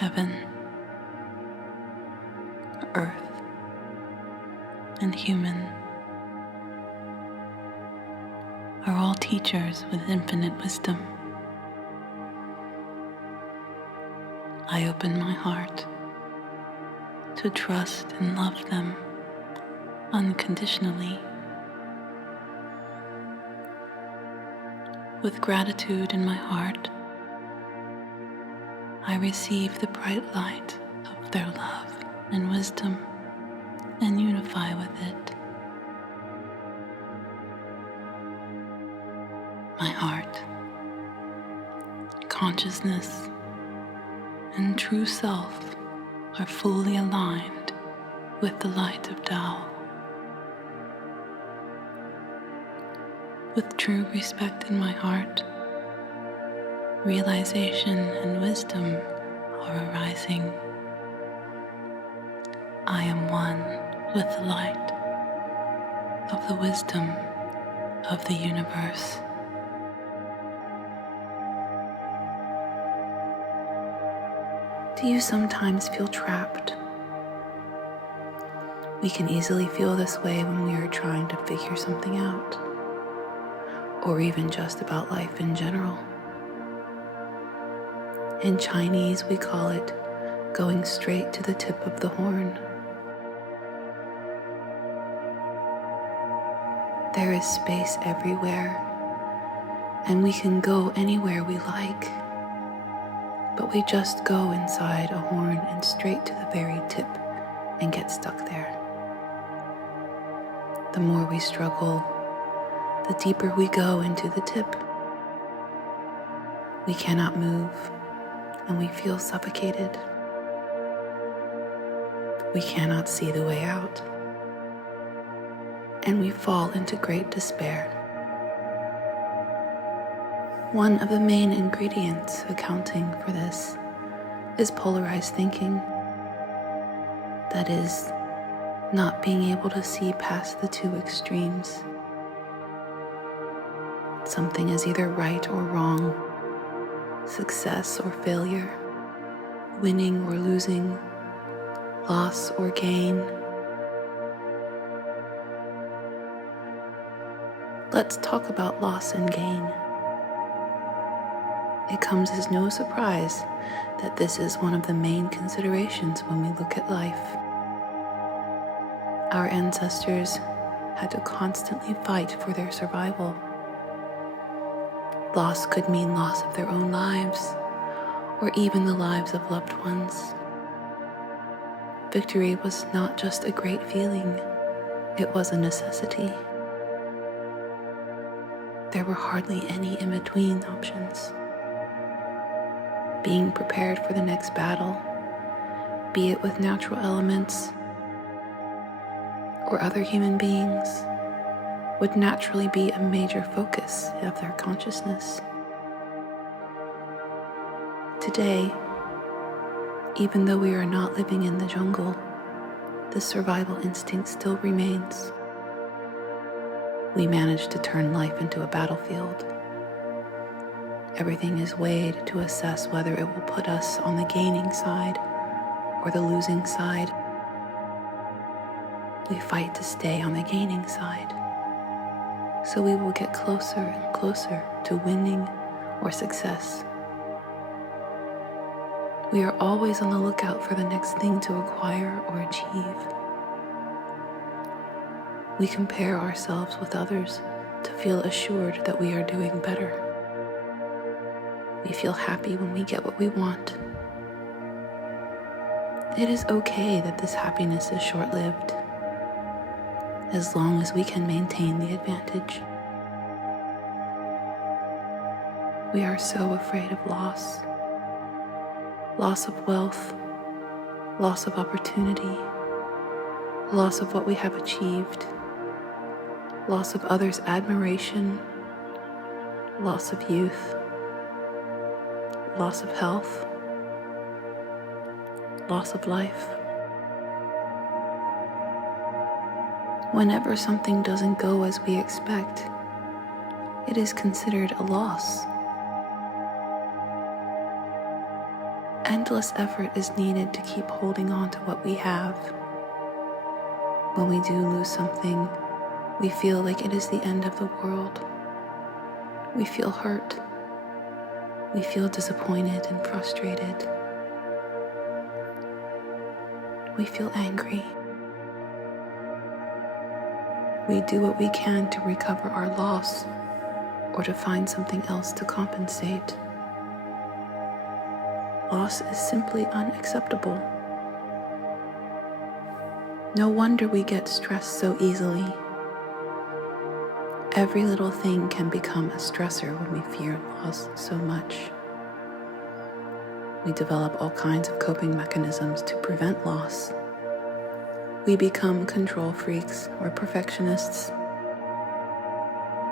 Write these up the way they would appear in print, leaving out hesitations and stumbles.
Heaven, earth, and human are all teachers with infinite wisdom. I open my heart to trust and love them unconditionally. With gratitude in my heart, I receive the bright light of their love and wisdom and unify with it. My heart, consciousness, and true self are fully aligned with the light of Tao. With true respect in my heart, realization and wisdom are arising. I am one with the light of the wisdom of the universe. Do you sometimes feel trapped? We can easily feel this way when we are trying to figure something out, or even just about life in general. In Chinese, we call it going straight to the tip of the horn. There is space everywhere, and we can go anywhere we like, but we just go inside a horn and straight to the very tip and get stuck there. The more we struggle, the deeper we go into the tip. We cannot move, and we feel suffocated. We cannot see the way out, and we fall into great despair. One of the main ingredients accounting for this is polarized thinking. That is, not being able to see past the two extremes. Something is either right or wrong, success or failure, winning or losing, loss or gain. Let's talk about loss and gain. It comes as no surprise that this is one of the main considerations when we look at life. Our ancestors had to constantly fight for their survival. Loss could mean loss of their own lives, or even the lives of loved ones. Victory was not just a great feeling, it was a necessity. There were hardly any in-between options. Being prepared for the next battle, be it with natural elements or other human beings, would naturally be a major focus of their consciousness. Today, even though we are not living in the jungle, the survival instinct still remains. We manage to turn life into a battlefield. Everything is weighed to assess whether it will put us on the gaining side or the losing side. We fight to stay on the gaining side, so we will get closer and closer to winning or success. We are always on the lookout for the next thing to acquire or achieve. We compare ourselves with others to feel assured that we are doing better. We feel happy when we get what we want. It is okay that this happiness is short-lived, as long as we can maintain the advantage. We are so afraid of loss. Loss of wealth, loss of opportunity, loss of what we have achieved, loss of others' admiration, loss of youth, loss of health, loss of life. Whenever something doesn't go as we expect, it is considered a loss. endless effort is needed to keep holding on to what we have. When we do lose something, we feel like it is the end of the world. We feel hurt. We feel disappointed and frustrated. We feel angry. We do what we can to recover our loss or to find something else to compensate. Loss is simply unacceptable. No wonder we get stressed so easily. Every little thing can become a stressor when we fear loss so much. We develop all kinds of coping mechanisms to prevent loss. We become control freaks or perfectionists.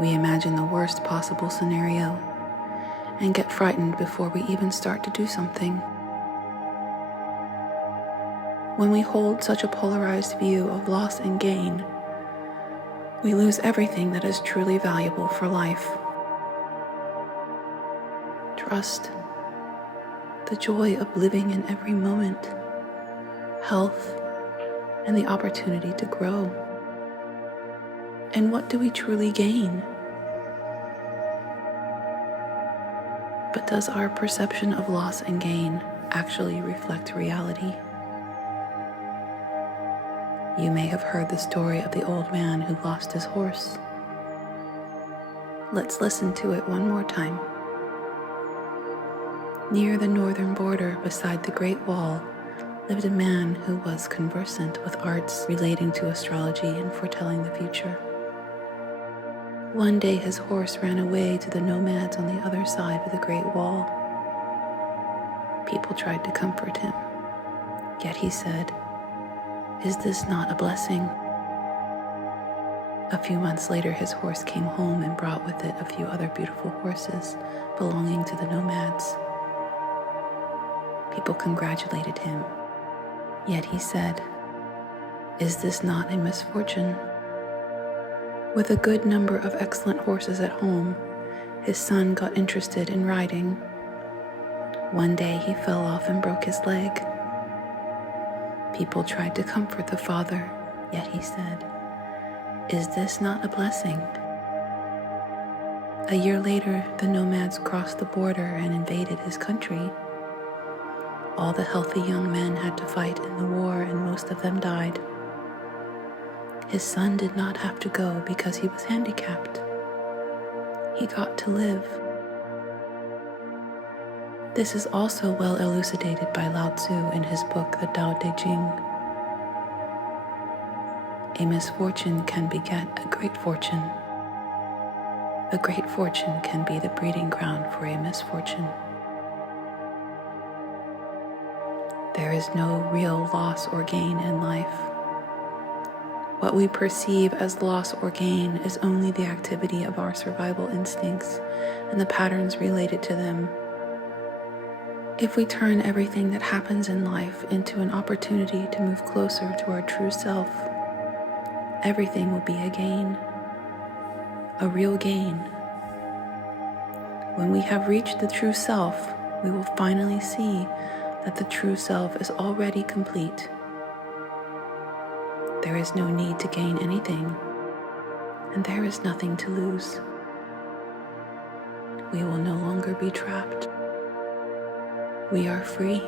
We imagine the worst possible scenario and get frightened before we even start to do something. When we hold such a polarized view of loss and gain, we lose everything that is truly valuable for life. Trust, the joy of living in every moment, health, and the opportunity to grow. And what do we truly gain? But does our perception of loss and gain actually reflect reality? You may have heard the story of the old man who lost his horse. Let's listen to it one more time. Near the northern border, beside the Great Wall, lived a man who was conversant with arts relating to astrology and foretelling the future. One day his horse ran away to the nomads on the other side of the Great Wall. People tried to comfort him, yet he said, "Is this not a blessing?" A few months later, his horse came home and brought with it a few other beautiful horses belonging to the nomads. People congratulated him, yet he said, "Is this not a misfortune?" With a good number of excellent horses at home, his son got interested in riding. One day he fell off and broke his leg. People tried to comfort the father, yet he said, "Is this not a blessing?" A year later, the nomads crossed the border and invaded his country. All the healthy young men had to fight in the war, and most of them died. His son did not have to go because he was handicapped. He got to live. This is also well elucidated by Lao Tzu in his book, The Tao Te Ching. A misfortune can beget a great fortune. A great fortune can be the breeding ground for a misfortune. There is no real loss or gain in life. What we perceive as loss or gain is only the activity of our survival instincts and the patterns related to them. If we turn everything that happens in life into an opportunity to move closer to our true self, everything will be a gain, a real gain. When we have reached the true self, we will finally see that the true self is already complete. There is no need to gain anything, and there is nothing to lose. We will no longer be trapped. We are free.